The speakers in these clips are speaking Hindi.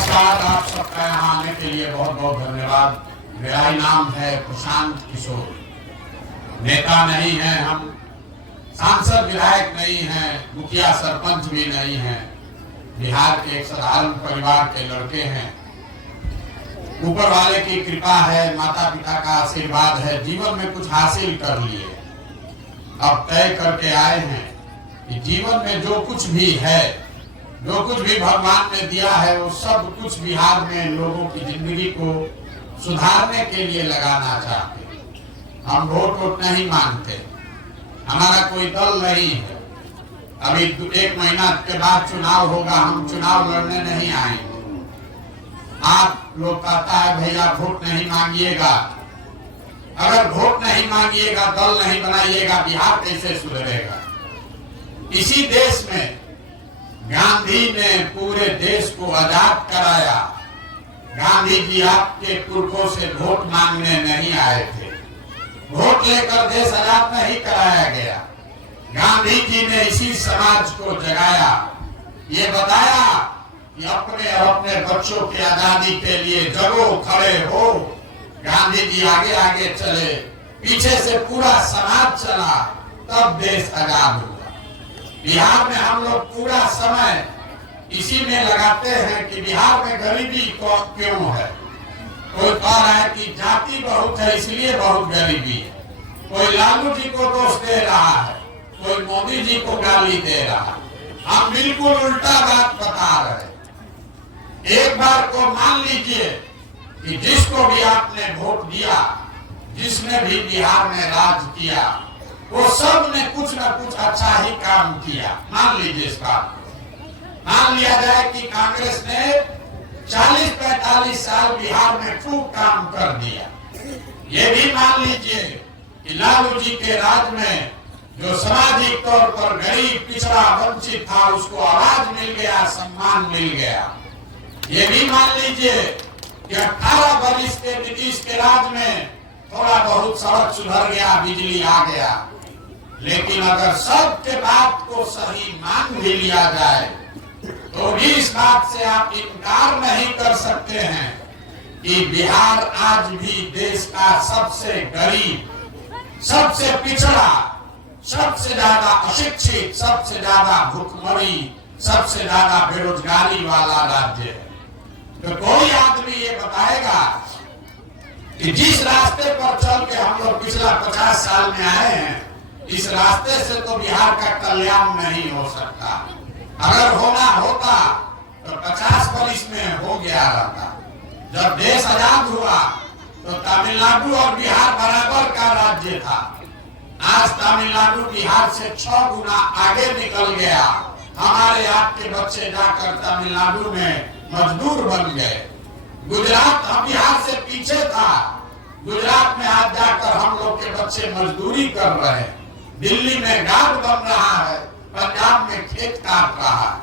नमस्कार, आप सबका यहाँ आने के लिए बहुत बहुत धन्यवाद। मेरा ही नाम है प्रशांत किशोर। नेता नहीं है हम, सांसद विधायक नहीं है, मुखिया सरपंच भी नहीं है। बिहार के एक साधारण परिवार के लड़के हैं। ऊपर वाले की कृपा है, माता पिता का आशीर्वाद है, जीवन में कुछ हासिल कर लिए। अब तय करके आए हैं कि जीवन में जो कुछ भी है, जो कुछ भी भगवान ने दिया है, वो सब कुछ बिहार में लोगों की जिंदगी को सुधारने के लिए लगाना चाहते हैं। हम वोट नहीं मांगते, हमारा कोई दल नहीं है। अभी 1 महीना के बाद चुनाव होगा, हम चुनाव लड़ने नहीं आएंगे। आप लोग कहता है भैया वोट नहीं मांगिएगा। अगर वोट नहीं मांगिएगा, दल नहीं बनाइएगा, बिहार कैसे सुधरेगा? इसी देश में गांधी ने पूरे देश को आजाद कराया। गांधी जी आपके पुरखों से वोट मांगने नहीं आए थे। वोट लेकर देश आजाद नहीं कराया गया। गांधी जी ने इसी समाज को जगाया, ये बताया कि अपने और अपने बच्चों की आजादी के लिए जगो, खड़े हो। गांधी जी आगे आगे चले, पीछे से पूरा समाज चला, तब देश आजाद हुआ। बिहार में हम लोग पूरा समय इसी में लगाते हैं कि बिहार में गरीबी क्यों है। कोई कह रहा है कि जाति बहुत है इसलिए बहुत गरीबी है, कोई लालू जी को दोष दे रहा है, कोई मोदी जी को गाली दे रहा है। हम बिल्कुल उल्टा बात बता रहे। एक बार को मान लीजिए कि जिसको भी आपने वोट दिया, जिसने भी बिहार में राज किया, वो सब ने कुछ न कुछ अच्छा ही काम किया। मान लीजिए इस बात, मान लिया जाए कि कांग्रेस ने 40-45 साल बिहार में खूब काम कर दिया। ये भी मान लीजिए कि लालू जी के राज में जो सामाजिक तौर पर गरीब, पिछड़ा, वंचित था, उसको आवाज मिल गया, सम्मान मिल गया। ये भी मान लीजिए कि 18 वर्ष के नीतीश के राज में थोड़ा बहुत सड़क सुधर गया, बिजली आ गया। लेकिन अगर सबके बात को सही मान भी लिया जाए, तो भी इस बात से आप इनकार नहीं कर सकते हैं कि बिहार आज भी देश का सबसे गरीब, सबसे पिछड़ा, सबसे ज्यादा अशिक्षित, सबसे ज्यादा भूखमरी, सबसे ज्यादा बेरोजगारी वाला राज्य है। तो कोई आदमी ये बताएगा कि जिस रास्ते पर चल के हम लोग पिछला 50 साल में आए हैं, इस रास्ते से तो बिहार का कल्याण नहीं हो सकता। अगर होना होता तो 50 वर्ष में हो गया रहता। जब देश आजाद हुआ तो तमिलनाडु और बिहार बराबर का राज्य था। आज तमिलनाडु बिहार से 6 गुना आगे निकल गया। हमारे आपके बच्चे जाकर तमिलनाडु में मजदूर बन गए। गुजरात हम बिहार से पीछे था, गुजरात में आज जाकर हम लोग के बच्चे मजदूरी कर रहे हैं। दिल्ली में गार्ड बन रहा है, पंजाब में खेत काट रहा है।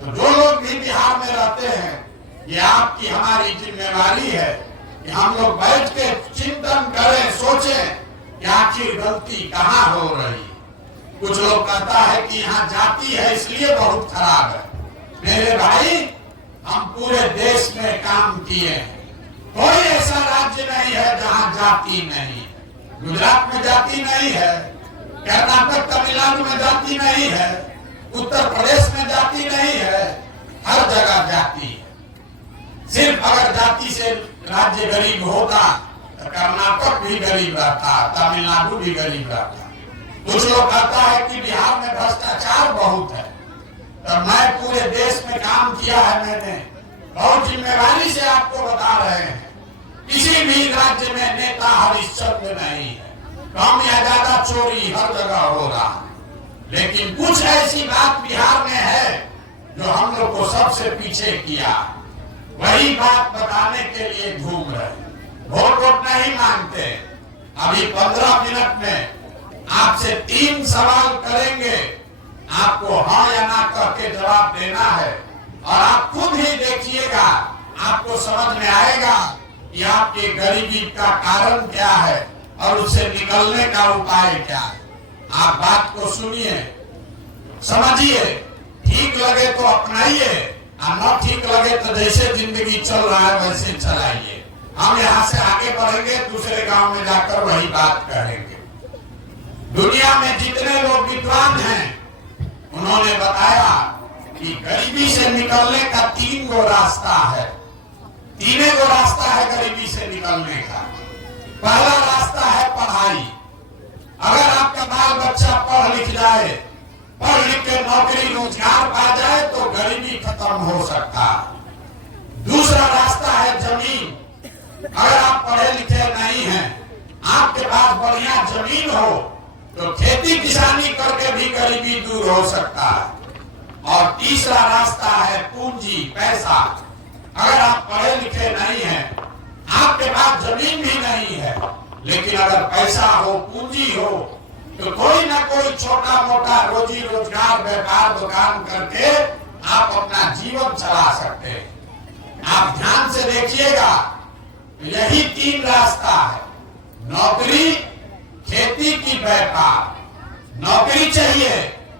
तो जो लोग भी बिहार में रहते हैं, ये आपकी हमारी जिम्मेवारी है कि हम लोग बैठ के चिंतन करें, सोचें कि आखिर गलती कहाँ हो रही है। कुछ लोग कहता है कि यहाँ जाति है इसलिए बहुत खराब है। मेरे भाई, हम पूरे देश में काम किए हैं। कोई ऐसा राज्य नहीं है जहाँ जाति नहीं है। गुजरात में जाति नहीं है, कर्नाटक, तमिलनाडु में जाति नहीं है, उत्तर प्रदेश में जाति नहीं है, हर जगह जाति है। सिर्फ अगर जाति से राज्य गरीब होता तो कर्नाटक भी गरीब रहता, तमिलनाडु भी गरीब रहता। कुछ लोग कहता है कि बिहार में भ्रष्टाचार बहुत है। तो मैं पूरे देश में काम किया है, मैंने बहुत जिम्मेवारी से आपको बता रहे हैं। किसी भी राज्य में नेता हरिश्चंद्र नहीं है, कम या ज्यादा चोरी हर जगह हो रहा है। लेकिन कुछ ऐसी बात बिहार में है जो हम लोग को सबसे पीछे किया। वही बात बताने के लिए घूम रहे। वोट नहीं मांगते। अभी 15 मिनट में आपसे 3 सवाल करेंगे, आपको हाँ या ना कह के जवाब देना है। और आप खुद ही देखिएगा, आपको समझ में आएगा कि आपकी गरीबी का कारण क्या है और उससे निकलने का उपाय क्या है। आप बात को सुनिए, समझिए, ठीक लगे तो अपनाइए, न ठीक लगे तो जैसे जिंदगी चल रहा है वैसे चलाइए। हम यहाँ से आगे बढ़ेंगे, दूसरे गांव में जाकर वही बात करेंगे। दुनिया में जितने लोग विद्वान हैं उन्होंने बताया कि गरीबी से निकलने का 3 गो रास्ता है। 3 गो रास्ता है गरीबी से निकलने का। पहला रास्ता है पढ़ाई। अगर आपका बाल बच्चा पढ़ लिख जाए, पढ़ लिख के नौकरी रोजगार पा जाए तो गरीबी खत्म हो सकता है। दूसरा रास्ता है जमीन। अगर आप पढ़े लिखे नहीं हैं, आपके पास बढ़िया जमीन हो तो खेती किसानी करके भी गरीबी दूर हो सकता है। और तीसरा रास्ता है पूंजी, पैसा। अगर आप पढ़े लिखे नहीं हैं, आपके पास जमीन भी नहीं है, लेकिन अगर पैसा हो, पूंजी हो, तो कोई ना कोई छोटा मोटा रोजी रोजगार, व्यापार, दुकान करके आप अपना जीवन चला सकते हैं। आप ध्यान से देखिएगा, यही 3 रास्ता है। नौकरी, खेती की व्यापार। नौकरी चाहिए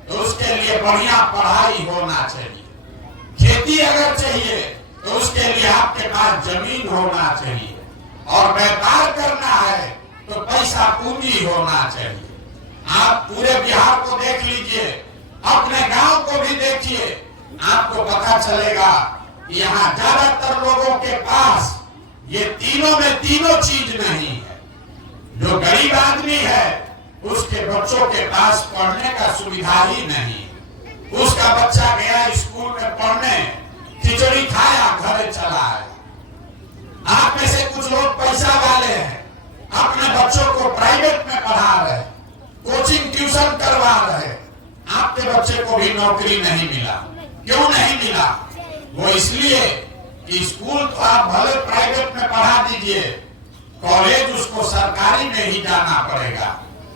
तो उसके लिए बढ़िया पढ़ाई होना चाहिए। खेती अगर चाहिए तो उसके लिए आपके पास जमीन होना चाहिए। और व्यापार करना है तो पैसा पूंजी होना चाहिए। आप पूरे बिहार को देख लीजिए, अपने गांव को भी देखिए, आपको पता चलेगा कि यहाँ ज्यादातर लोगों के पास ये तीनों में तीनों चीज नहीं है। जो गरीब आदमी है उसके बच्चों के पास पढ़ने का सुविधा ही नहीं। उसका बच्चा गया स्कूल में पढ़ने, खिचड़ी खाया, घर चला है। आप में से कुछ लोग पैसा वाले हैं, अपने बच्चों को प्राइवेट में पढ़ा रहे, कोचिंग ट्यूशन करवा रहे। आपके बच्चे को भी नौकरी नहीं मिला। क्यों नहीं मिला? वो इसलिए कि स्कूल तो आप भले प्राइवेट में पढ़ा दीजिए, कॉलेज उसको सरकारी में ही जाना पड़ेगा।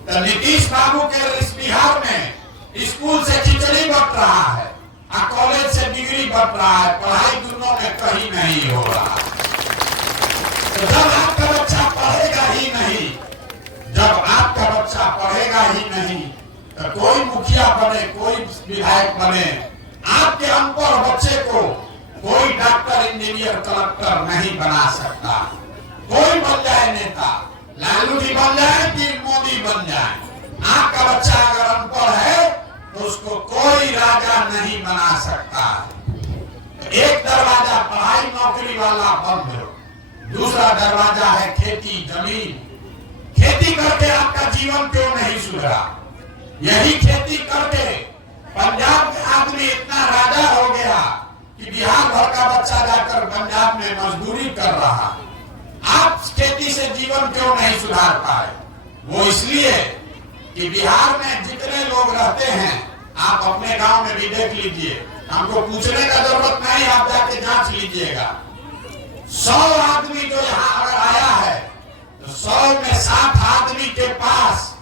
तो नीतीश बाबू के इस बिहार में स्कूल से खिचड़ी बट रहा है और कॉलेज से डिग्री बट रहा है। पढ़ाई दोनों में कहीं नहीं हो रहा। तो जब आपका बच्चा पढ़ेगा ही नहीं, जब आपका बच्चा पढ़ेगा ही नहीं, तो कोई मुखिया बने, कोई विधायक बने, आपके अनपढ़ बच्चे को कोई डॉक्टर, इंजीनियर, कलेक्टर नहीं बना सकता। कोई बन जाए नेता, लालू जी बन जाए कि मोदी बन जाए, आपका बच्चा अगर अनपढ़ है तो उसको कोई राजा नहीं बना सकता। एक दरवाजा पढ़ाई नौकरी वाला बंद हो, दूसरा दरवाजा है खेती, जमीन। खेती करके आपका जीवन क्यों नहीं सुधरा? यही खेती करके पंजाब में आदमी इतना राजा हो गया कि बिहार भर का बच्चा जाकर पंजाब में मजदूरी कर रहा। आप खेती से जीवन क्यों नहीं सुधार पाए? वो इसलिए कि बिहार में जितने लोग रहते हैं, आप अपने गांव में भी देख लीजिए, हमको पूछने का जरूरत नहीं, आप जाके जांच लीजिएगा। 100 आदमी जो यहाँ अगर आया है तो 100 में 60 आदमी के पास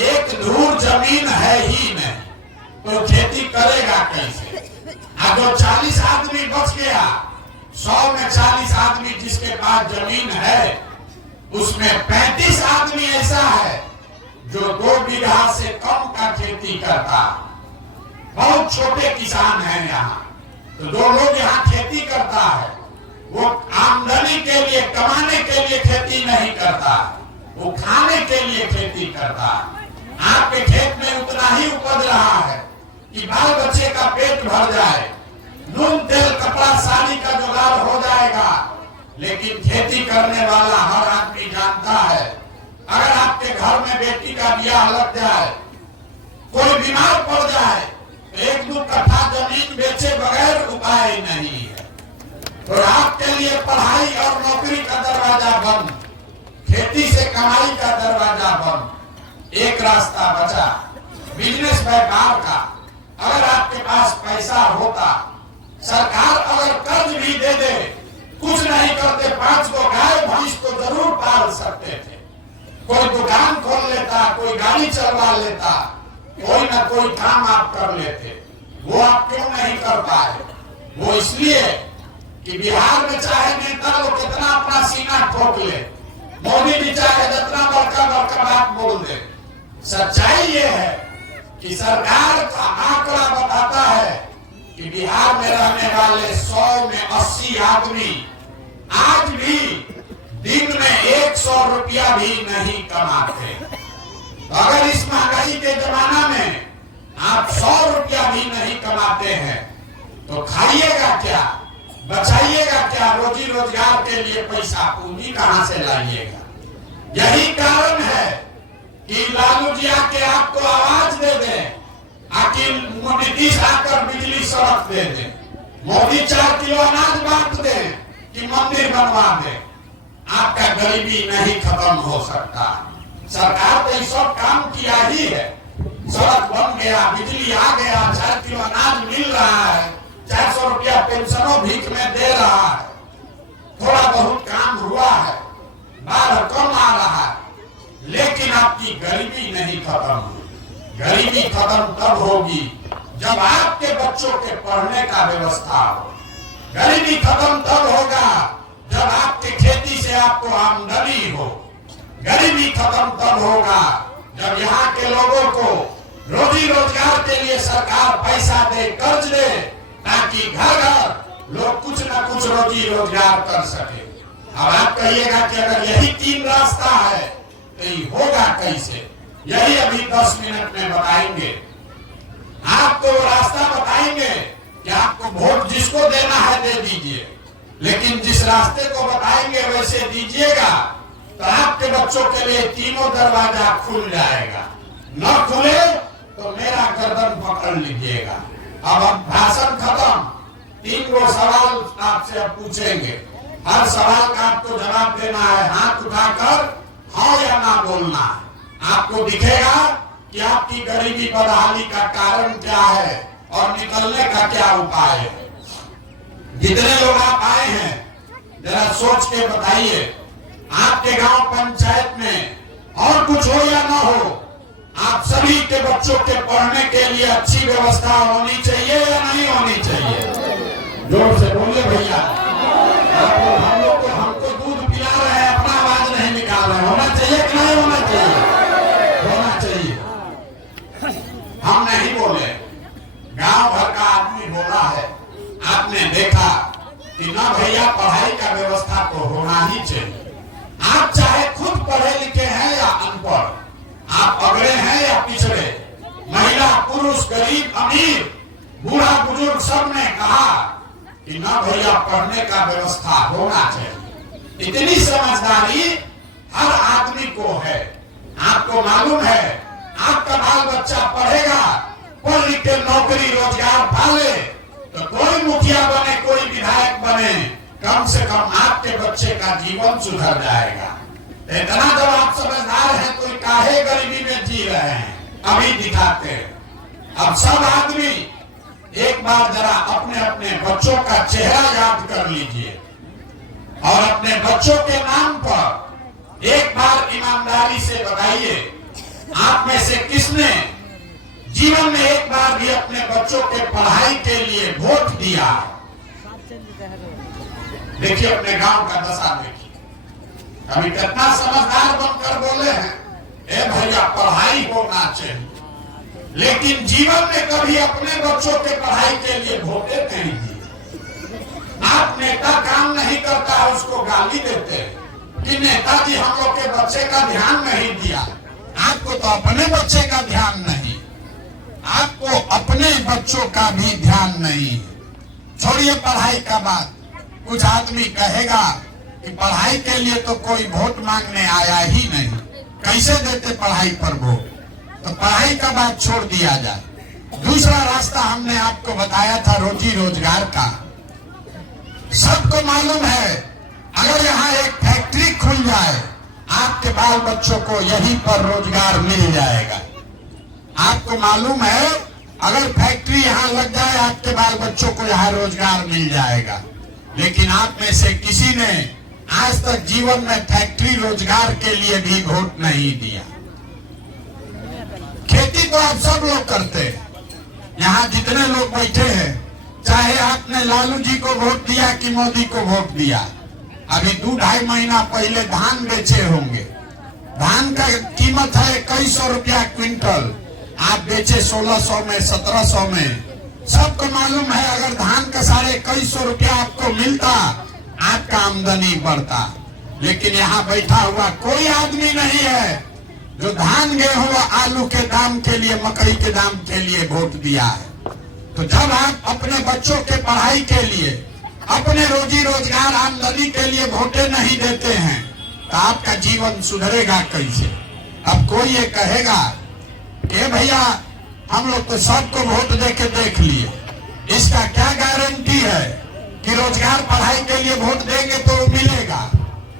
एक धूर जमीन है ही नहीं, तो खेती करेगा कैसे? और जो 40 आदमी बच गया, 100 में 40 आदमी जिसके पास जमीन है, उसमें 35 आदमी ऐसा है जो 2 बीघा से कम का खेती करता। बहुत छोटे किसान हैं यहाँ। तो जो लोग यहाँ खेती करता है वो आमदनी के लिए, कमाने के लिए खेती नहीं करता, वो खाने के लिए खेती करता। आपके खेत में उतना ही उपज रहा है कि बाल बच्चे का पेट भर जाए, नून तेल कपड़ा शादी का जुगाड़ हो जाएगा। लेकिन खेती करने वाला हर आदमी जानता है, अगर आपके घर में बेटी का ब्याह लग जाए, कोई बीमार पड़ जाए, तो 1-2 कट्ठा जमीन बेचे बगैर उपाय नहीं है। तो आपके लिए पढ़ाई और नौकरी का दरवाजा बंद, खेती से कमाई का दरवाजा बंद। एक रास्ता बचा, बिजनेस व्यापार का। अगर आपके पास पैसा होता, सरकार अगर कर्ज भी दे दे, कुछ नहीं करते, 5 को गाय भैंस तो जरूर पाल सकते थे। कोई दुकान खोल लेता, कोई गाड़ी चलवा लेता, कोई ना कोई काम आप कर लेते। वो आप क्यों नहीं कर पाए? वो इसलिए कि बिहार में चाहे नेता लोग कितना अपना सीना ठोक ले, मोदी भी चाहे जितना बड़का बड़का बात बोल दे, सच्चाई ये है कि सरकार का आंकड़ा बताता है कि बिहार में रहने वाले 100 में 80 आदमी आज भी दिन में 100 रुपया भी नहीं कमाते। तो अगर इस महंगाई के जमाना में आप 100 रुपया भी नहीं कमाते हैं तो खाइएगा क्या, बचाइएगा क्या, रोजी रोजगार के लिए पैसा पूंजी कहां से लाइएगा। यही कारण है कि लालू जी आके आपको आवाज दे दे, आखिर नीतीश आकर बिजली सड़क दे दे, मोदी 4 किलो अनाज बांट दे कि मंदिर बनवा दे, आपका गरीबी नहीं खत्म हो सकता। सरकार तो ये सब काम किया ही है, सड़क बन गया, बिजली आ गया, 4 किलो अनाज मिल रहा है, 400 रुपया पेंशनों भीख में दे रहा है, थोड़ा बहुत काम हुआ है, बाढ़ कम आ रहा है, लेकिन आपकी गरीबी नहीं खत्म हुई। गरीबी खत्म तब होगी जब आपके बच्चों के पढ़ने का व्यवस्था हो। गरीबी खत्म तब होगा जब आपके खेती से आपको आमदनी हो। गरीबी खत्म तब होगा जब यहाँ के लोगों को रोजी रोजगार के लिए सरकार पैसा दे, कर्ज दे, ताकि घर घर लोग कुछ न कुछ रोजी रोजगार कर सके। अब आप कहिएगा कि अगर यही 3 रास्ता है तो ये होगा कैसे? यही अभी 10 मिनट में बताएंगे। आपको रास्ता बताएंगे कि आपको वोट जिसको देना है दे दीजिए, लेकिन जिस रास्ते को बताएंगे वैसे दीजिएगा तो आपके बच्चों के लिए तीनों दरवाजा खुल जाएगा। न खुले तो मेरा गर्दन पकड़ लीजिएगा। अब भाषण खत्म, 3 गो सवाल आपसे अब पूछेंगे। हर सवाल का आपको जवाब देना है, हाथ उठाकर हाँ या ना बोलना है। आपको दिखेगा कि आपकी गरीबी बदहाली का कारण क्या है और निकलने का क्या उपाय है। जितने लोग आप आए हैं जरा सोच के बताइए, आपके गांव पंचायत में और कुछ हो या ना हो, आप सभी के बच्चों के पढ़ने के लिए अच्छी व्यवस्था होनी चाहिए या नहीं होनी चाहिए? जोर से बोलिए भैया। हम लोग को हमको दूध पिला रहे हैं, अपना आवाज नहीं निकाल रहे। होना चाहिए कि नहीं होना चाहिए? होना चाहिए। हम नहीं बोले, गांव भर का आदमी बोला है। आपने देखा कि ना भैया पढ़ाई का व्यवस्था तो होना ही चाहिए। आप चाहे खुद पढ़े लिखे हैं या अनपढ़, आप अगड़े हैं या पिछड़े, महिला पुरुष गरीब अमीर बूढ़ा बुजुर्ग सब ने कहा कि ना भैया पढ़ने का व्यवस्था होना चाहिए। इतनी समझदारी हर आदमी को है। आपको मालूम है आपका बाल बच्चा पढ़ेगा, पढ़ लिख के नौकरी रोजगार पाले तो कोई मुखिया बने, कोई विधायक बने, कम से कम आपके बच्चे का जीवन सुधर जाएगा। इतना जब आप समझदार हैं तो काहे गरीबी में जी रहे हैं? अभी दिखाते हैं। अब सब आदमी एक बार जरा अपने अपने बच्चों का चेहरा याद कर लीजिए और अपने बच्चों के नाम पर एक बार ईमानदारी से बताइए, आप में से किसने जीवन में एक बार भी अपने बच्चों के पढ़ाई के लिए वोट दिया? देखिए अपने गांव का दशा देखिए, अभी कितना समझदार बनकर बोले हैं, ए भैया पढ़ाई होना चाहिए, लेकिन जीवन में कभी अपने बच्चों के पढ़ाई के लिए वोटे नहीं दिए। आप नेता काम नहीं करता उसको गाली देते कि नेताजी हम लोग के बच्चे का ध्यान नहीं दिया। आपको तो अपने बच्चे का ध्यान नहीं, आपको अपने बच्चों का भी ध्यान नहीं। छोड़िए पढ़ाई का बात, कुछ आदमी कहेगा कि पढ़ाई के लिए तो कोई वोट मांगने आया ही नहीं, कैसे देते पढ़ाई पर वोट? तो पढ़ाई का बात छोड़ दिया जाए। दूसरा रास्ता हमने आपको बताया था रोजी रोजगार का। सबको मालूम है अगर यहाँ एक फैक्ट्री खुल जाए आपके बाल बच्चों को यहीं पर रोजगार मिल जाएगा। आपको मालूम है अगर फैक्ट्री यहाँ लग जाए आपके बाल बच्चों को यहाँ रोजगार मिल जाएगा। लेकिन आप में से किसी ने आज तक जीवन में फैक्ट्री रोजगार के लिए भी वोट नहीं दिया। खेती तो आप सब लोग करते हैं, यहाँ जितने लोग बैठे हैं, चाहे आपने लालू जी को वोट दिया कि मोदी को वोट दिया। अभी 2-2.5 महीना पहले धान बेचे होंगे, धान का कीमत है 2100 रुपया क्विंटल, आप बेचे 1600 में 1700 में, सबको मालूम है अगर धान का 2150 रुपया आपको मिलता, आपका आमदनी बढ़ता। लेकिन यहाँ बैठा हुआ कोई आदमी नहीं है जो धान गेहूं आलू के दाम के लिए, मकई के दाम के लिए वोट दिया है। तो जब आप अपने बच्चों के पढ़ाई के लिए, अपने रोजी रोजगार आमदनी के लिए वोटें नहीं देते हैं तो आपका जीवन सुधरेगा कैसे? अब कोई ये कहेगा कि भैया हम लोग तो सबको वोट दे के देख लिए, इसका क्या गारंटी है कि रोजगार पढ़ाई के लिए वोट देंगे तो मिलेगा?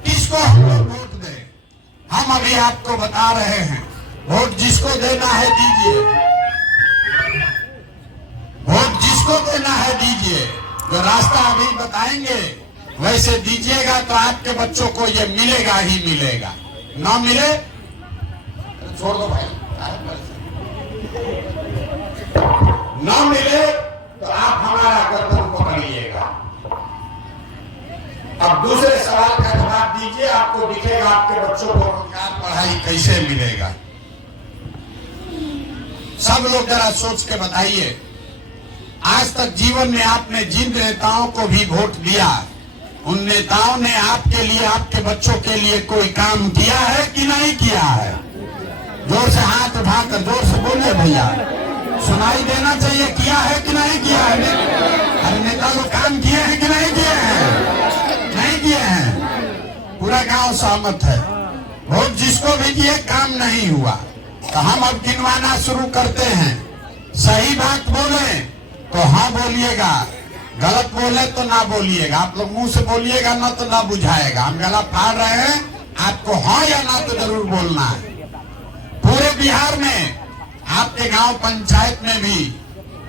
किसको हम लोग वोट दें? हम अभी आपको बता रहे हैं, वोट जिसको देना है दीजिए, वोट जिसको देना है दीजिए। जो रास्ता अभी बताएंगे वैसे दीजिएगा तो आपके बच्चों को ये मिलेगा ही मिलेगा। ना मिले तो छोड़ दो भाई, ना मिले तो आप हमारा गर्दन पकड़िएगा। अब दूसरे सवाल का जवाब दीजिए, आपको दिखेगा आपके बच्चों को रोजगार पढ़ाई कैसे मिलेगा। सब लोग जरा सोच के बताइए, आज तक जीवन में आपने जिन नेताओं को भी वोट दिया, उन नेताओं ने आपके लिए, आपके बच्चों के लिए कोई काम किया है कि नहीं किया है? जोर से हाथ उठाकर जोर से बोले भैया, सुनाई देना चाहिए, किया है कि नहीं किया है? अरे नेता लोग काम किए हैं कि नहीं किए हैं? नहीं किए हैं। पूरा गांव सहमत है, वोट जिसको भी दिए काम नहीं हुआ। तो हम अब गिनवाना शुरू करते हैं। सही बात बोले तो हाँ बोलिएगा, गलत बोले तो ना बोलिएगा। आप लोग मुंह से बोलिएगा ना तो ना बुझाएगा। हम गला फाड़ रहे हैं, आपको हाँ या ना तो जरूर बोलना है। पूरे बिहार में आपके गांव पंचायत में भी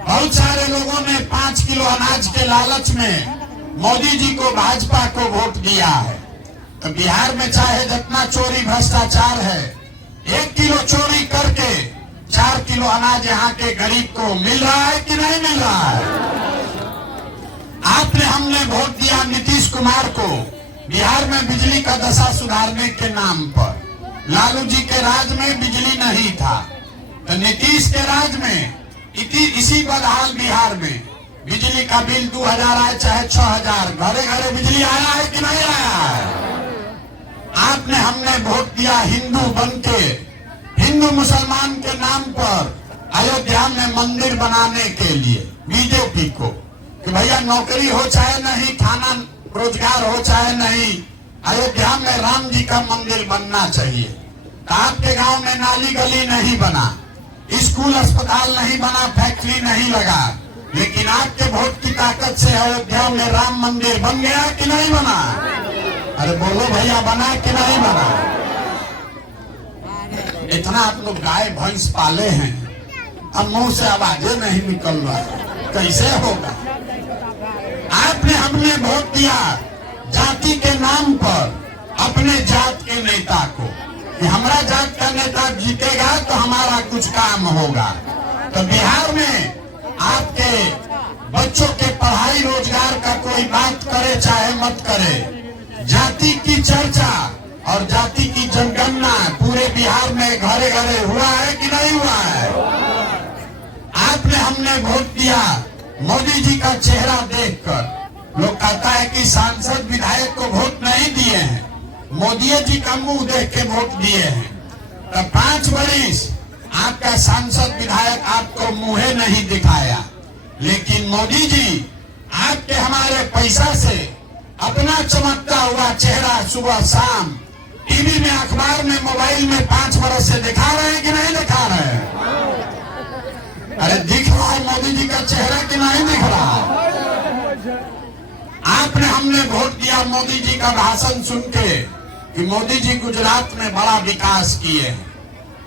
बहुत सारे लोगों ने 5 किलो अनाज के लालच में मोदी जी को, भाजपा को वोट दिया है। तो बिहार में चाहे जितना चोरी भ्रष्टाचार है, 1 किलो चोरी करके 4 किलो अनाज यहाँ के गरीब को मिल रहा है कि नहीं मिल रहा है? आपने, हमने वोट दिया नीतीश कुमार को बिहार में बिजली का दशा सुधारने के नाम पर। लालू जी के राज में बिजली नहीं था, तो नीतीश के राज में इसी बदहाल बिहार में बिजली का बिल 2000 आए चाहे 6000, घरे घरे बिजली आया है कि नहीं आया है? आपने, हमने वोट दिया हिंदू बनके, हिंदू मुसलमान के नाम पर अयोध्या में मंदिर बनाने के लिए बीजेपी को, कि भैया नौकरी हो चाहे नहीं, खाना रोजगार हो चाहे नहीं, अयोध्या में राम जी का मंदिर बनना चाहिए। तो आपके गांव में नाली गली नहीं बना, स्कूल अस्पताल नहीं बना, फैक्ट्री नहीं लगा, लेकिन आपके वोट की ताकत से अयोध्या में राम मंदिर बन गया कि नहीं बना? अरे बोलो भैया, बना कि नहीं बना? इतना आप लोग गाय भैंस पाले हैं, अब मुंह से आवाजें नहीं निकल रहा है, कैसे होगा? आपने, हमने वोट दिया जाति के नाम पर अपने जात के नेता को, कि हमारा जात का नेता जीतेगा तो हमारा कुछ काम होगा। तो बिहार में आपके बच्चों के पढ़ाई रोजगार का कोई बात करे चाहे मत करे, जाति की चर्चा और जाति की जनगणना पूरे बिहार में घरे घरे हुआ है कि नहीं हुआ है? आपने, हमने वोट दिया मोदी जी का चेहरा देखकर। लोग कहता है कि सांसद विधायक को वोट नहीं दिए हैं, मोदी जी का मुंह देख के वोट दिए हैं। तो 5 वर्ष आपका सांसद विधायक आपको मुंह नहीं दिखाया, लेकिन मोदी जी आपके, हमारे पैसा से अपना चमकता हुआ चेहरा सुबह शाम टीवी में, अखबार में, मोबाइल में 5 वर्ष से दिखा रहे हैं कि नहीं दिखा रहे हैं? अरे दिख रहा है मोदी जी का चेहरा कि नहीं दिख रहा है? आपने, हमने वोट दिया मोदी जी का भाषण सुन के कि मोदी जी गुजरात में बड़ा विकास किए हैं।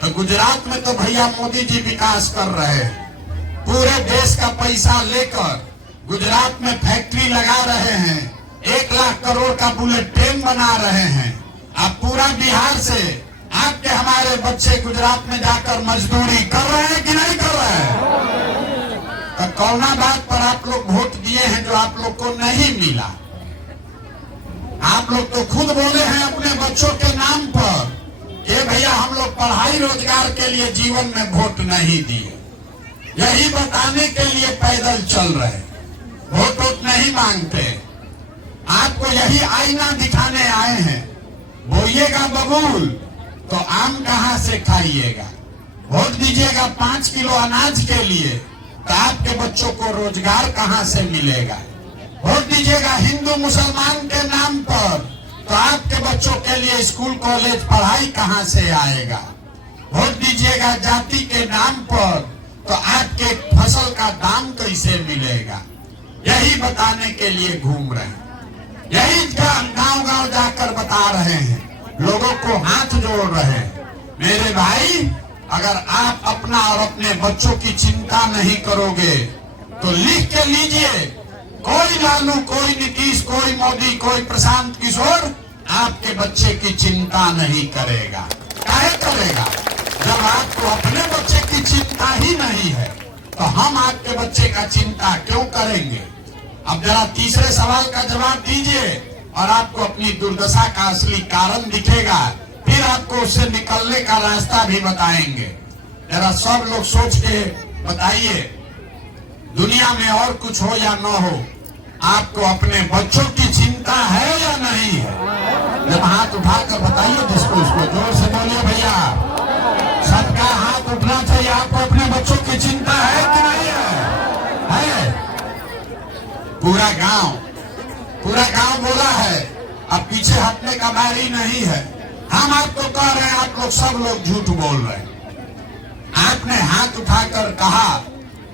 तो गुजरात में तो भैया मोदी जी विकास कर रहे हैं, पूरे देश का पैसा लेकर गुजरात में फैक्ट्री लगा रहे हैं, 1 लाख करोड़ का बुलेट ट्रेन बना रहे हैं। अब पूरा बिहार से आपके, हमारे बच्चे गुजरात में जाकर मजदूरी कर रहे हैं कि नहीं कर रहे हैं? तो कौना बात पर आप लोग वोट दिए हैं जो आप लोग को नहीं मिला? आप लोग तो खुद बोले हैं अपने बच्चों के नाम पर कि भैया हम लोग पढ़ाई रोजगार के लिए जीवन में वोट नहीं दिए। यही बताने के लिए पैदल चल रहे, वोट वोट नहीं मांगते। आपको यही आईना दिखाने आए हैं। बोइएगा बबूल तो आम कहां से खाइएगा। वोट दीजिएगा 5 किलो अनाज के लिए तो आपके बच्चों को रोजगार कहां से मिलेगा। वोट दीजिएगा हिंदू मुसलमान के नाम पर तो आपके बच्चों के लिए स्कूल कॉलेज पढ़ाई कहां से आएगा। वोट दीजिएगा जाति के नाम पर तो आपके फसल का दाम कैसे मिलेगा। यही बताने के लिए घूम रहे हैं, यही गांव गांव जाकर बता रहे हैं, लोगों को हाथ जोड़ रहे हैं। मेरे भाई, अगर आप अपना और अपने बच्चों की चिंता नहीं करोगे तो लिख के लीजिए, कोई लालू, कोई नीतीश, कोई मोदी, कोई प्रशांत किशोर आपके बच्चे की चिंता नहीं करेगा। काहे करेगा? जब आपको अपने बच्चे की चिंता ही नहीं है तो हम आपके बच्चे का चिंता क्यों करेंगे। अब जरा तीसरे सवाल का जवाब दीजिए और आपको अपनी दुर्दशा का असली कारण दिखेगा, फिर आपको उससे निकलने का रास्ता भी बताएंगे। जरा सब लोग सोच के बताइए, दुनिया में और कुछ हो या न हो, आपको अपने बच्चों की चिंता है या नहीं है। जब हाथ उठाकर बताइए जिसको उसको, जोर से बोलिए भैया। सबका हाथ उठना चाहिए। आपको अपने बच्चों की चिंता है कि नहीं है? पूरा गांव बोला है। अब पीछे हटने का बारी नहीं है। हम आपको कह रहे हैं, आप लोग सब लोग झूठ बोल रहे हैं। आपने हाथ उठाकर कहा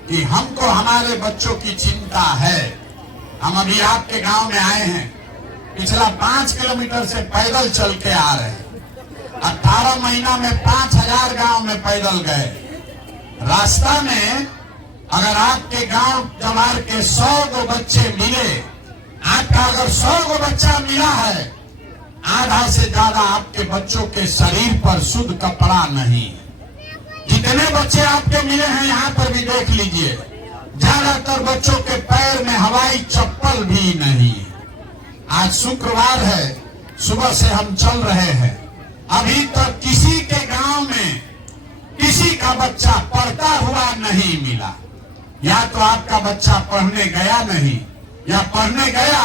कि हमको हमारे बच्चों की चिंता है। हम अभी आपके गांव में आए हैं, पिछला 5 किलोमीटर से पैदल चल के आ रहे हैं। 18 महीना में 5000 गांव में पैदल गए। रास्ता में अगर आपके गांव जवार के 100 गो बच्चे मिले, आपका अगर 100 गो बच्चा मिला है, आधा से ज्यादा आपके बच्चों के शरीर पर शुद्ध कपड़ा नहीं। जितने बच्चे आपके मिले हैं यहाँ पर भी देख लीजिए, ज्यादातर बच्चों के पैर में हवाई चप्पल भी नहीं। आज शुक्रवार है, सुबह से हम चल रहे हैं, अभी तक किसी के गांव में किसी का बच्चा पढ़ता हुआ नहीं मिला। या तो आपका बच्चा पढ़ने गया नहीं, या पढ़ने गया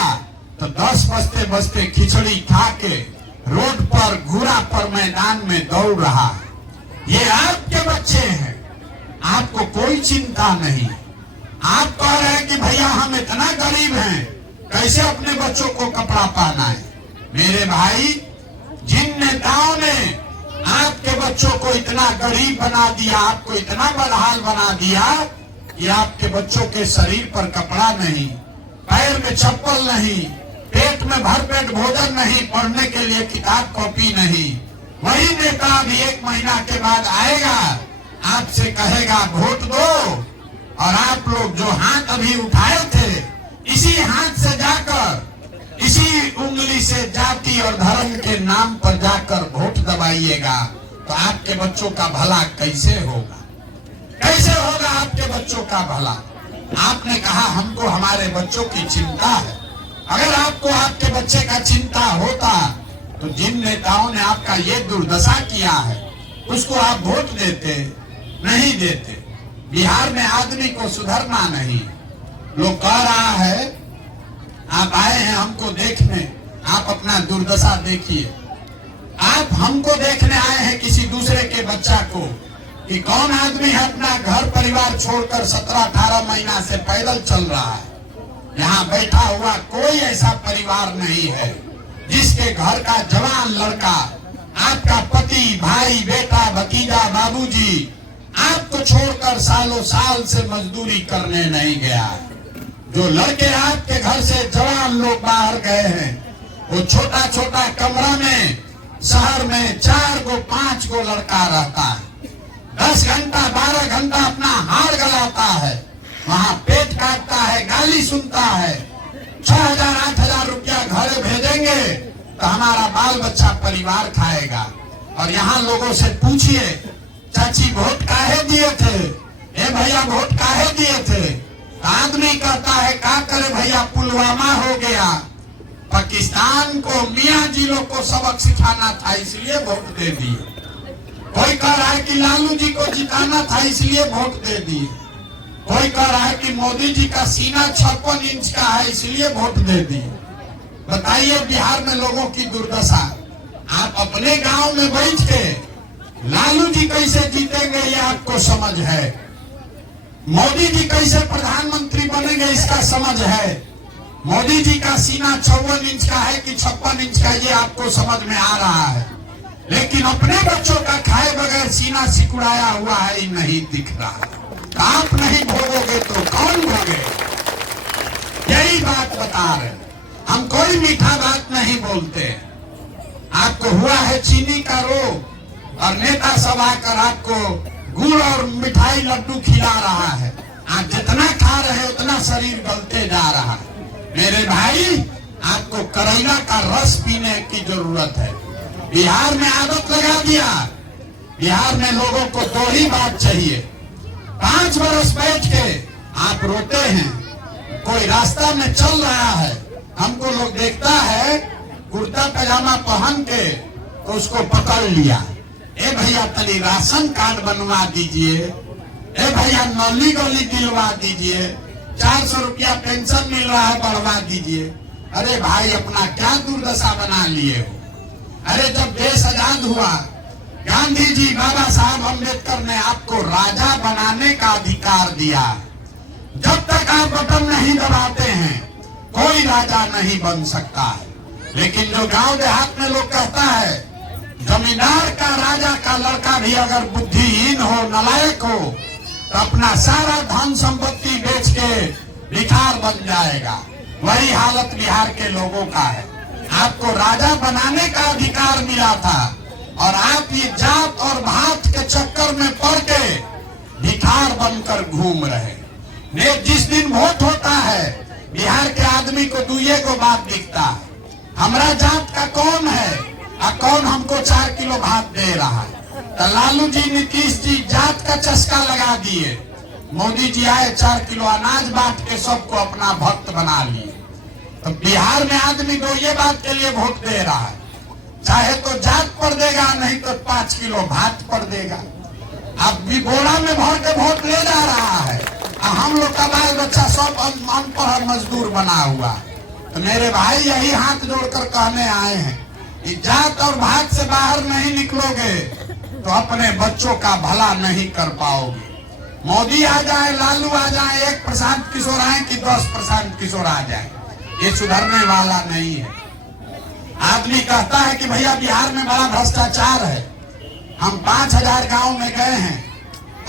तो 10 बजते बजते खिचड़ी खा के रोड पर घूरा पर मैदान में दौड़ रहा है। ये आपके बच्चे हैं, आपको कोई चिंता नहीं। आप कह रहे हैं कि भैया हम इतना गरीब हैं, कैसे अपने बच्चों को कपड़ा पहना है। मेरे भाई, जिन नेताओं ने आपके बच्चों को इतना गरीब बना दिया, आपको इतना बदहाल बना दिया कि आपके बच्चों के शरीर पर कपड़ा नहीं, पैर में चप्पल नहीं, पेट में भरपेट भोजन नहीं, पढ़ने के लिए किताब कॉपी नहीं, वही नेता अभी 1 महीना के बाद आएगा, आपसे कहेगा वोट दो, और आप लोग जो हाथ अभी उठाए थे, इसी हाथ से जाकर, इसी उंगली से जाति और धर्म के नाम पर जाकर वोट दबाइएगा, तो आपके बच्चों का भला कैसे होगा। कैसे होगा आपके बच्चों का भला। आपने कहा हमको हमारे बच्चों की चिंता है। अगर आपको आपके बच्चे का चिंता होता तो जिन नेताओं ने आपका ये दुर्दशा किया है उसको आप वोट देते, नहीं देते। बिहार में आदमी को सुधरना नहीं। लोग कह रहा है आप आए हैं हमको देखने, आप अपना दुर्दशा देखिए। आप हमको देखने आए हैं किसी दूसरे के बच्चा को, कि कौन आदमी है अपना घर परिवार छोड़कर 17-18 महीना से पैदल चल रहा है। यहाँ बैठा हुआ कोई ऐसा परिवार नहीं है जिसके घर का जवान लड़का, आपका पति, भाई, बेटा, भतीजा, बाबूजी आपको छोड़कर सालों साल से मजदूरी करने नहीं गया। जो लड़के आपके घर से जवान लोग बाहर गए हैं, वो छोटा छोटा कमरा में शहर में 4 गो 5 गो लड़का रहता है। 10 घंटा 12 घंटा अपना हाड़ गलाता है, वहाँ पेट काटता है, गाली सुनता है। 6,000-8,000 रुपया घर भेजेंगे तो हमारा बाल बच्चा परिवार खाएगा। और यहाँ लोगों से पूछिए, चाची वोट काहे दिए थे, ए भैया वोट काहे दिए थे। आदमी कहता है क्या करे भैया, पुलवामा हो गया, पाकिस्तान को मियाँ जी लोग को सबक सिखाना था इसलिए वोट दे दिए। कोई कह रहा है कि लालू जी को जिताना था इसलिए वोट दे दिए। कोई कह रहा है कि मोदी जी का सीना 56 इंच का है इसलिए वोट दे दिए। बताइए बिहार में लोगों की दुर्दशा। आप अपने गांव में बैठ के लालू जी कैसे जीतेंगे ये आपको समझ है, मोदी जी कैसे प्रधानमंत्री बनेंगे इसका समझ है, मोदी जी का सीना 54 इंच का है कि 56 इंच का ये आपको समझ में आ रहा है, लेकिन अपने बच्चों का खाए बगैर सीना सिकुड़ाया हुआ है ये नहीं दिख रहा। आप नहीं भोगोगे तो कौन भोगे? यही बात बता रहे। हम कोई मीठा बात नहीं बोलते। आपको हुआ है चीनी का रोग और नेता सब आकर आपको गुड़ और मिठाई लड्डू खिला रहा है। आप जितना खा रहे हैं उतना शरीर गलते जा रहा है। मेरे भाई, आपको करेला का रस पीने की जरूरत है। बिहार में आदत लगा दिया। बिहार में लोगों को दो ही बात चाहिए। 5 बरस बैठ के आप रोते हैं। कोई रास्ता में चल रहा है, हमको लोग देखता है कुर्ता पैजामा पहन के तो उसको पकड़ लिया। ए भैया तनी राशन कार्ड बनवा दीजिए, ए भैया नली गली दिलवा दीजिए, 400 रुपया पेंशन मिल रहा है बढ़वा दीजिए। अरे भाई, अपना क्या दुर्दशा बना लिए हो? अरे जब देश आजाद हुआ, गांधी जी बाबा साहब अम्बेडकर ने आपको राजा बनाने का अधिकार दिया। जब तक आप बटन नहीं दबाते हैं कोई राजा नहीं बन सकता है। लेकिन जो गांव देहात में लोग कहता है जमींदार का राजा का लड़का भी अगर बुद्धिहीन हो, नालायक हो, तो अपना सारा धन संपत्ति बेच के भिखार बन जाएगा। वही हालत बिहार के लोगों का है। आपको राजा बनाने का अधिकार मिला था और आप ये जात और भात के चक्कर में पड़ के भिखार बनकर घूम रहे। जिस दिन वोट होता है बिहार के आदमी को दुइये को बात दिखता है, हमारा जात का कौन है और कौन हमको 4 किलो भात दे रहा है। तो लालू जी, नीतीश जी जात का चस्का लगा दिए। मोदी जी आए 4 किलो अनाज बांट के सबको अपना भक्त बना लिए। तो बिहार में आदमी दो ये बात के लिए वोट दे रहा है, चाहे तो जात पर देगा, नहीं तो 5 किलो भात पर देगा। अब भी बोरा में भर के वोट ले जा रहा है और हम लोग का बाल बच्चा सब अनपढ़ मजदूर बना हुआ। तो मेरे भाई, यही हाथ जोड़कर कहने आए हैं कि जात और भात से बाहर नहीं निकलोगे तो अपने बच्चों का भला नहीं कर पाओगे। मोदी आ जाए, लालू आ जाए, एक प्रशांत किशोर आए कि 10 प्रशांत किशोर आ जाए, ये सुधरने वाला नहीं है। आदमी कहता है कि भैया बिहार में बड़ा भ्रष्टाचार है। हम 5000 गांव में गए हैं,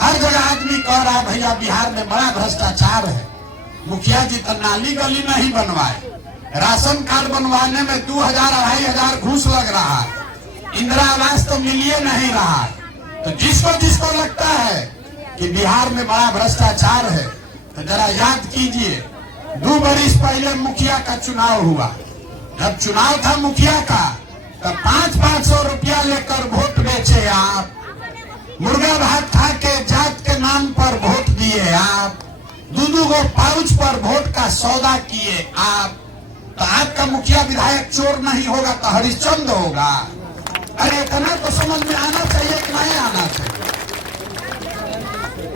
हर जगह आदमी कह रहा है भैया बिहार में बड़ा भ्रष्टाचार है। मुखिया जी तो नाली गली नहीं बनवाए, राशन कार्ड बनवाने में 2000-2500 घूस लग रहा है, इंदिरा आवास तो मिलिए नहीं रहा है। तो जिसको जिसको लगता है कि बिहार में बड़ा भ्रष्टाचार है तो जरा याद कीजिए, 2 बरिस पहले मुखिया का चुनाव हुआ। जब चुनाव था मुखिया का तो 500-500 रुपया लेकर वोट बेचे आप, मुर्गा भात खा के जात के नाम पर वोट दिए आप, 2-2 गो पाउच पर वोट का सौदा किए आप। तो आपका मुखिया विधायक चोर नहीं होगा तो हरिश्चंद्र होगा। अरे इतना तो समझ में आना चाहिए कि नहीं आना चाहिए?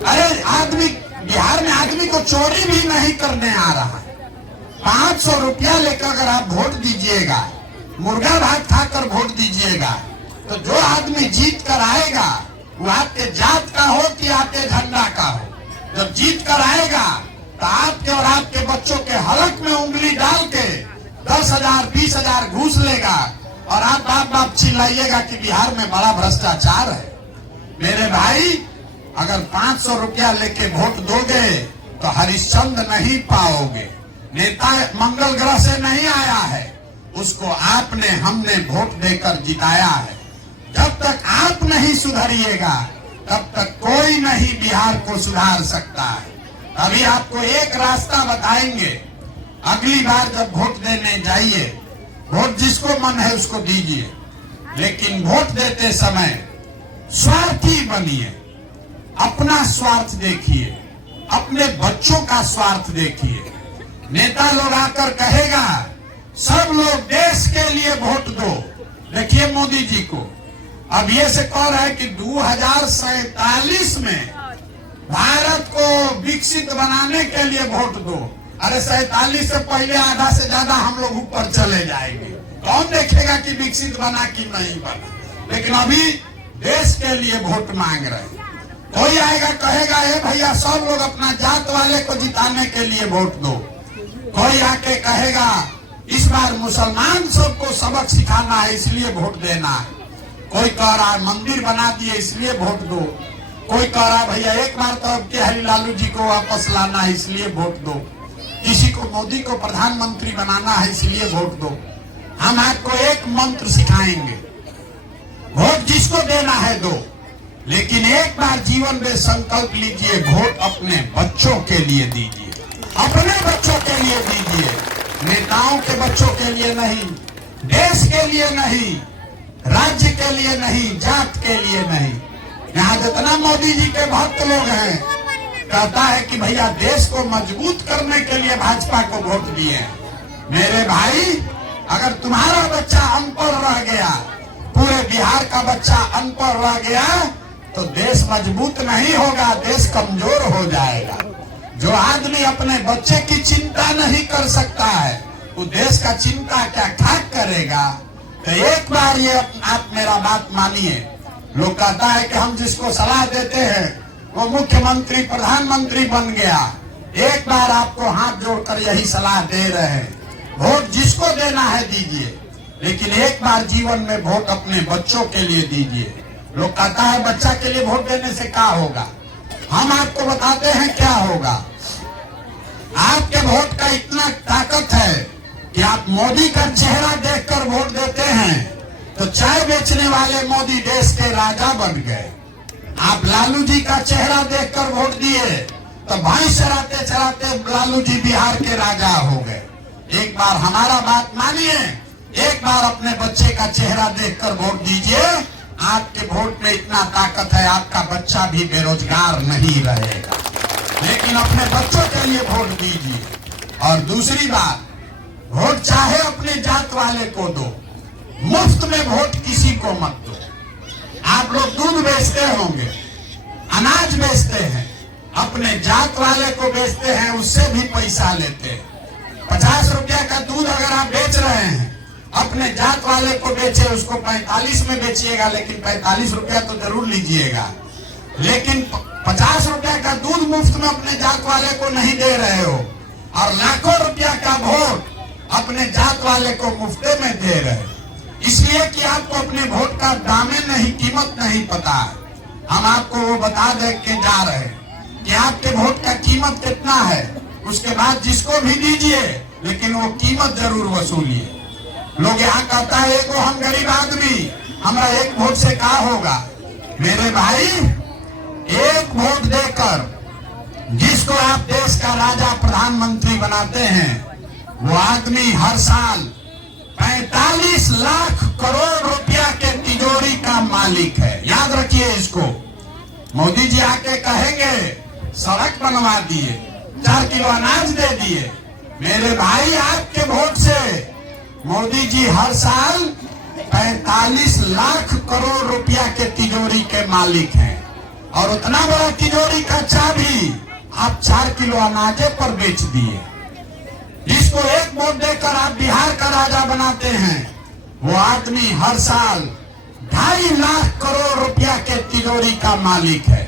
अरे आदमी, बिहार में आदमी को चोरी भी नहीं करने आ रहा है। 500 रुपया लेकर अगर आप वोट दीजिएगा, मुर्गा भात खाकर वोट दीजिएगा, तो जो आदमी जीत कर आएगा वो आपके जात का हो कि आपके झंडा का हो, जब जीत कर आएगा तो आपके और आपके बच्चों के हलक में उंगली डाल के 10,000-20,000 घूस लेगा और आप बाप बाप चिल्लाइएगा कि बिहार में बड़ा भ्रष्टाचार है। मेरे भाई, अगर 500 रुपया लेके वोट दोगे तो हरिश्चंद्र नहीं पाओगे। नेता मंगल ग्रह से नहीं आया है, उसको आपने हमने वोट देकर जिताया है। जब तक आप नहीं सुधरिएगा तब तक कोई नहीं बिहार को सुधार सकता है। अभी आपको एक रास्ता बताएंगे, अगली बार जब वोट देने जाइए, वोट जिसको मन है उसको दीजिए, लेकिन वोट देते समय स्वार्थी बनिए। अपना स्वार्थ देखिए, अपने बच्चों का स्वार्थ देखिए। नेता लोग आकर कहेगा सब लोग देश के लिए वोट दो। देखिए मोदी जी को अब ये से कह रहा है कि 2047 में भारत को विकसित बनाने के लिए वोट दो। अरे 47 से पहले आधा से ज्यादा हम लोग ऊपर चले जाएंगे। कौन देखेगा कि विकसित बना कि नहीं बना? लेकिन अभी देश के लिए वोट मांग रहे हैं। कोई आएगा कहेगा ए भैया सब लोग अपना जात वाले को जिताने के लिए वोट दो। कोई आके कहेगा इस बार मुसलमान सबको सबक सिखाना है इसलिए वोट देना है। कोई कह रहा है मंदिर बना दिए इसलिए वोट दो। कोई कह रहा है भैया एक बार तो अब के हरी लालू जी को वापस लाना है इसलिए वोट दो। किसी को मोदी को प्रधानमंत्री बनाना है इसलिए वोट दो। हम आपको एक मंत्र सिखाएंगे, वोट जिसको देना है दो, लेकिन एक बार जीवन में संकल्प लीजिए वोट अपने बच्चों के लिए दीजिए, अपने बच्चों के लिए दीजिए, नेताओं के बच्चों के लिए नहीं, देश के लिए नहीं, राज्य के लिए नहीं, जात के लिए नहीं। यहाँ जितना मोदी जी के भक्त लोग हैं कहता है कि भैया देश को मजबूत करने के लिए भाजपा को वोट दिए। मेरे भाई अगर तुम्हारा बच्चा अनपढ़ रह गया, पूरे बिहार का बच्चा अनपढ़ रह गया तो देश मजबूत नहीं होगा, देश कमजोर हो जाएगा। जो आदमी अपने बच्चे की चिंता नहीं कर सकता है वो देश का चिंता क्या ठाक करेगा? तो एक बार ये आप मेरा बात मानिए। लोग कहता है कि हम जिसको सलाह देते हैं वो मुख्यमंत्री प्रधानमंत्री बन गया। एक बार आपको हाथ जोड़कर यही सलाह दे रहे हैं, वोट जिसको देना है दीजिए, लेकिन एक बार जीवन में वोट अपने बच्चों के लिए दीजिए। लोग कहता है बच्चा के लिए वोट देने से क्या होगा? हम आपको बताते हैं क्या होगा। आपके वोट का इतना ताकत है कि आप मोदी का चेहरा देखकर वोट देते हैं तो चाय बेचने वाले मोदी देश के राजा बन गए। आप लालू जी का चेहरा देखकर वोट दिए तो भैंस चराते चराते लालू जी बिहार के राजा हो गए। एक बार हमारा बात मानिए, एक बार अपने बच्चे का चेहरा देखकर वोट दीजिए। आपके वोट में इतना ताकत है, आपका बच्चा भी बेरोजगार नहीं रहेगा। लेकिन अपने बच्चों के लिए वोट दीजिए। और दूसरी बात, वोट चाहे अपने जात वाले को दो, मुफ्त में वोट किसी को मत दो। आप लोग दूध बेचते होंगे, अनाज बेचते हैं, अपने जात वाले को बेचते हैं, उससे भी पैसा लेते हैं। 50 रुपया का दूध अगर आप बेच रहे हैं, अपने जात वाले को बेचे, उसको 45 में बेचिएगा, लेकिन 45 रुपया तो जरूर लीजिएगा। लेकिन 50 रुपया का दूध मुफ्त में अपने जात वाले को नहीं दे रहे हो और लाखों रुपया का वोट अपने जात वाले को मुफ्ते में दे रहे हो, इसलिए कि आपको अपने वोट का दामे नहीं, कीमत नहीं पता है। हम आपको वो बता दे के जा रहे हैं कि आपके वोट का कीमत कितना है। उसके बाद जिसको भी दीजिए, लेकिन वो कीमत जरूर वसूलिए। लोग यहाँ कहता है एगो हम गरीब आदमी, हमारा एक वोट से क्या होगा? मेरे भाई, एक वोट देकर जिसको आप देश का राजा प्रधानमंत्री बनाते हैं, वो आदमी हर साल 45 लाख करोड़ रुपया के तिजोरी का मालिक है। याद रखिए इसको। मोदी जी आके कहेंगे सड़क बनवा दिए, 4 किलो अनाज दे दिए। मेरे भाई, आपके वोट से मोदी जी हर साल 45 लाख करोड़ रुपया के तिजोरी के मालिक हैं। और उतना बड़ा तिजोरी का चाबी आप 4 किलो अनाजे पर बेच दिए। जिसको एक वोट देकर आप बिहार का राजा बनाते हैं, वो आदमी हर साल 2.5 लाख करोड़ रुपया के तिजोरी का मालिक है।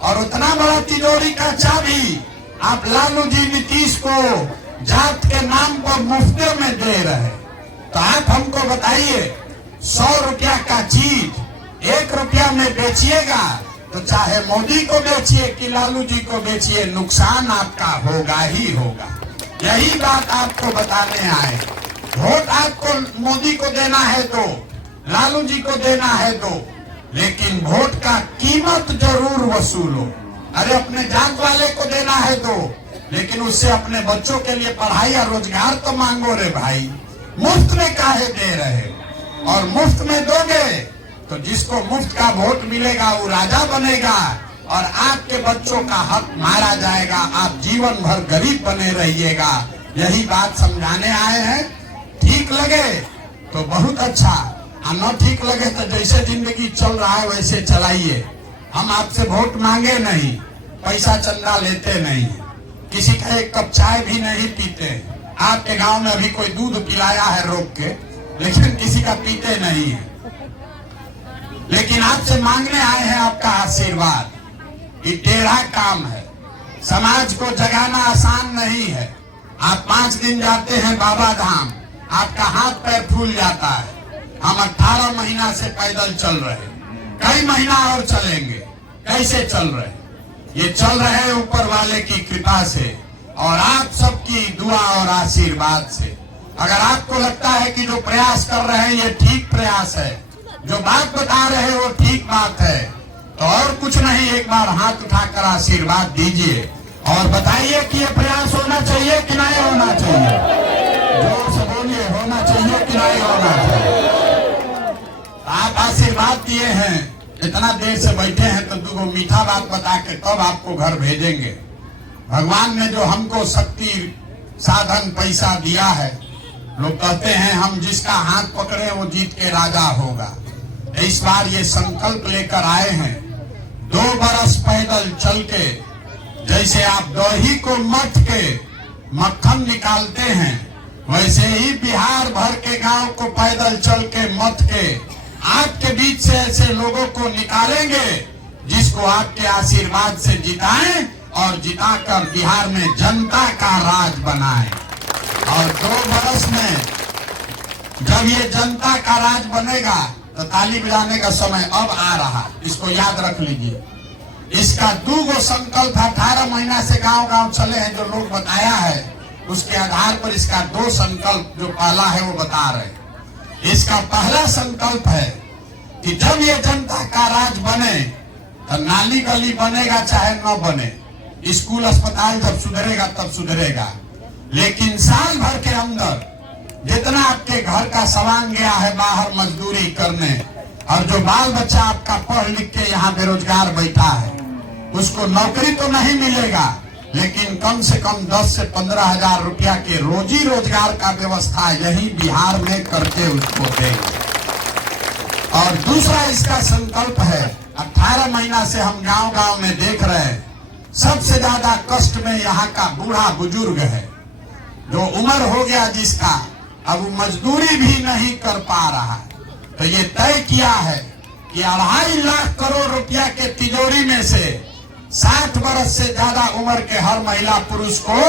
और उतना बड़ा तिजोरी का चाबी आप लालू जी, नीतीश को जात के नाम पर मुफ्ते में दे रहे हैं। तो आप हमको बताइए, 100 रुपया का चीज 1 रुपया में बेचिएगा तो चाहे मोदी को बेचिए कि लालू जी को बेचिए, नुकसान आपका होगा ही होगा। यही बात आपको बताने आए। वोट आपको मोदी को देना है तो, लालू जी को देना है तो, लेकिन वोट का कीमत जरूर वसूलो। अरे अपने जात वाले को देना है तो, लेकिन उससे अपने बच्चों के लिए पढ़ाई और रोजगार तो मांगो रे भाई। मुफ्त में काहे दे रहे? और मुफ्त में दोगे तो जिसको मुफ्त का वोट मिलेगा वो राजा बनेगा और आपके बच्चों का हक मारा जाएगा। आप जीवन भर गरीब बने रहिएगा। यही बात समझाने आए हैं। ठीक लगे तो बहुत अच्छा, और न ठीक लगे तो जैसे जिंदगी चल रहा है वैसे चलाइए। हम आपसे वोट मांगे नहीं, पैसा चंदा लेते नहीं है, किसी का एक कप चाय भी नहीं पीते। आपके गांव में अभी कोई दूध पिलाया है रोक के, लेकिन किसी का पीते नहीं है। लेकिन आपसे मांगने आए हैं आपका आशीर्वाद। ये टेढ़ा काम है, समाज को जगाना आसान नहीं है। आप 5 दिन जाते हैं बाबा धाम, आपका हाथ पैर फूल जाता है। हम 18 महीना से पैदल चल रहे, कई महीना और चलेंगे। कैसे चल रहे? ये चल रहे हैं ऊपर वाले की कृपा से और आप सबकी दुआ और आशीर्वाद से। अगर आपको लगता है कि जो प्रयास कर रहे हैं ये ठीक प्रयास है, जो बात बता रहे हैं वो ठीक बात है, तो और कुछ नहीं, एक बार हाथ उठाकर आशीर्वाद दीजिए और बताइए कि ये प्रयास होना चाहिए कि नहीं होना चाहिए। जोर से बोलिए, होना चाहिए कि नहीं होना चाहिए। आप आशीर्वाद दिए हैं, इतना देर से बैठे हैं, तो 2 मीठा बात बता के तब आपको घर भेजेंगे। भगवान ने जो हमको शक्ति, साधन, पैसा दिया है, लोग कहते हैं हम जिसका हाथ पकड़े वो जीत के राजा होगा। इस बार ये संकल्प लेकर आए हैं, 2 बरस पैदल चल के, जैसे आप दही को मथ के मक्खन निकालते हैं, वैसे ही बिहार भर के गांव को पैदल चल के मथ के आपके बीच से ऐसे लोगों को निकालेंगे जिसको आपके आशीर्वाद से जिताएं और जिताकर बिहार में जनता का राज बनाएं। और 2 बरस में जब ये जनता का राज बनेगा तो ताली बजाने का समय अब आ रहा, इसको याद रख लीजिए। इसका 2 संकल्प 18 महीना से गांव-गांव चले हैं, जो लोग बताया है उसके आधार पर इसका 2 संकल्प जो पहला है वो बता रहे। इसका पहला संकल्प है कि जब ये जनता का राज बने तो नाली गली बनेगा चाहे न बने, स्कूल अस्पताल जब सुधरेगा तब सुधरेगा, लेकिन साल भर के अंदर जितना आपके घर का सामान गया है बाहर मजदूरी करने, और जो बाल बच्चा आपका पढ़ लिख के यहाँ बेरोजगार बैठा है, उसको नौकरी तो नहीं मिलेगा, लेकिन कम से कम 10 से 15 हजार रुपया के रोजी रोजगार का व्यवस्था यही बिहार में करके उसको देंगे। और दूसरा इसका संकल्प है, 18 महीना से हम गांव-गांव में देख रहे हैं, सबसे ज्यादा कष्ट में यहाँ का बूढ़ा बुजुर्ग है, जो उम्र हो गया जिसका, अब वो मजदूरी भी नहीं कर पा रहा। तो ये तय किया है कि 2.5 लाख करोड़ रुपया के तिजोरी में से 60 वर्ष से ज्यादा उम्र के हर महिला पुरुष को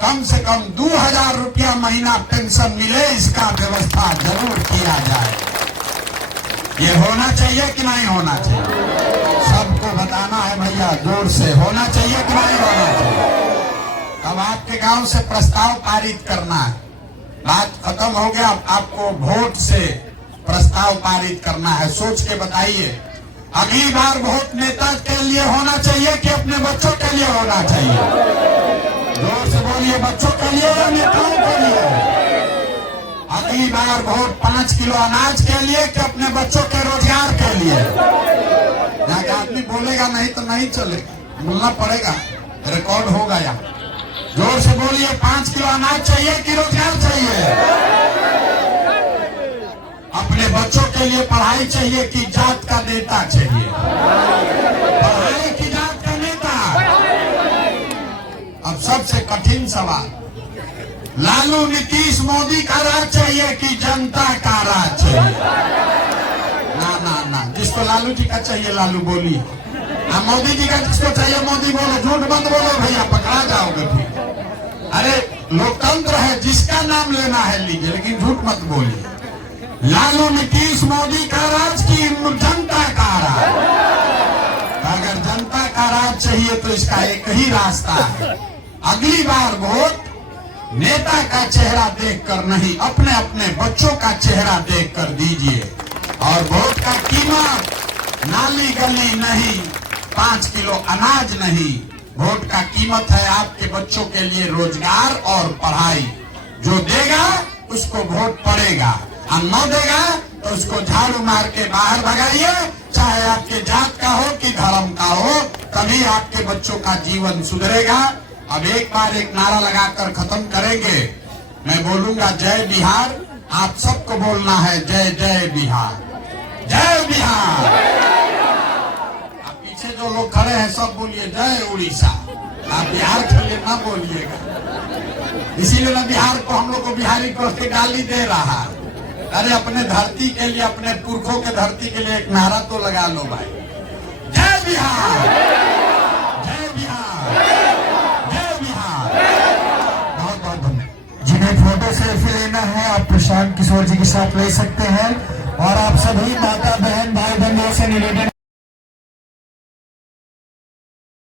कम से कम 2000 रुपया महीना पेंशन मिले, इसका व्यवस्था जरूर किया जाए। ये होना चाहिए कि नहीं होना चाहिए? सबको बताना है भैया, जोर से, होना चाहिए कि नहीं होना चाहिए? अब आपके गांव से प्रस्ताव पारित करना है, बात खत्म हो गया। आपको वोट से प्रस्ताव पारित करना है, सोच के बताइए। अगली बार वोट नेता के लिए होना चाहिए कि अपने बच्चों के लिए होना चाहिए? जोर से बोलिए, बच्चों के लिए या नेताओं के लिए? अगली बार वोट 5 किलो अनाज के लिए कि अपने बच्चों के रोजगार के लिए? यहाँ का आदमी बोलेगा नहीं तो नहीं चलेगा, बोलना पड़ेगा, रिकॉर्ड होगा यहाँ। जोर से बोलिए, 5 किलो अनाज चाहिए कि रोजगार चाहिए? अपने बच्चों के लिए पढ़ाई चाहिए कि जात का नेता चाहिए? पढ़ाई की जात का नेता? अब सबसे कठिन सवाल, लालू नीतीश मोदी का राज चाहिए कि जनता का राज चाहिए? ना ना ना, जिसको लालू जी का चाहिए लालू बोलिए, मोदी जी का जिसको चाहिए मोदी बोलो, झूठ मत बोलो भैया, पकड़ा जाओगे फिर। अरे लोकतंत्र है, जिसका नाम लेना है लीजिए, लेकिन झूठ मत बोलिए। लालू नीतीश मोदी का राज की जनता का राज? अगर जनता का राज चाहिए तो इसका एक ही रास्ता है, अगली बार वोट नेता का चेहरा देखकर नहीं, अपने अपने बच्चों का चेहरा देखकर दीजिए। और वोट का कीमत नाली गली नहीं, 5 किलो अनाज नहीं, वोट का कीमत है आपके बच्चों के लिए रोजगार और पढ़ाई। जो देगा उसको वोट पड़ेगा, और न देगा तो उसको झाड़ू मार के बाहर भगाइए, चाहे आपके जात का हो कि धर्म का हो, तभी आपके बच्चों का जीवन सुधरेगा। अब एक बार एक नारा लगाकर खत्म करेंगे, मैं बोलूंगा जय बिहार, आप सबको बोलना है जय जय बिहार, जय बिहार। आप पीछे जो लोग खड़े हैं सब बोलिए जय उड़ीसा। आप बिहार के लिए ना बोलिएगा, इसीलिए ना बिहार को हम लोग को बिहारी कह के गाली दे रहा है। अरे अपने धरती के लिए, अपने पुरखों के धरती के लिए एक नारा तो लगा लो भाई, जय बिहार, जय बिहार, जय बिहार। बहुत बहुत धन्यवाद। जिन्हें फोटो सेल्फी लेना है आप प्रशांत किशोर जी के साथ ले सकते हैं। और आप सभी माता बहन भाई बंधुओं से निवेदन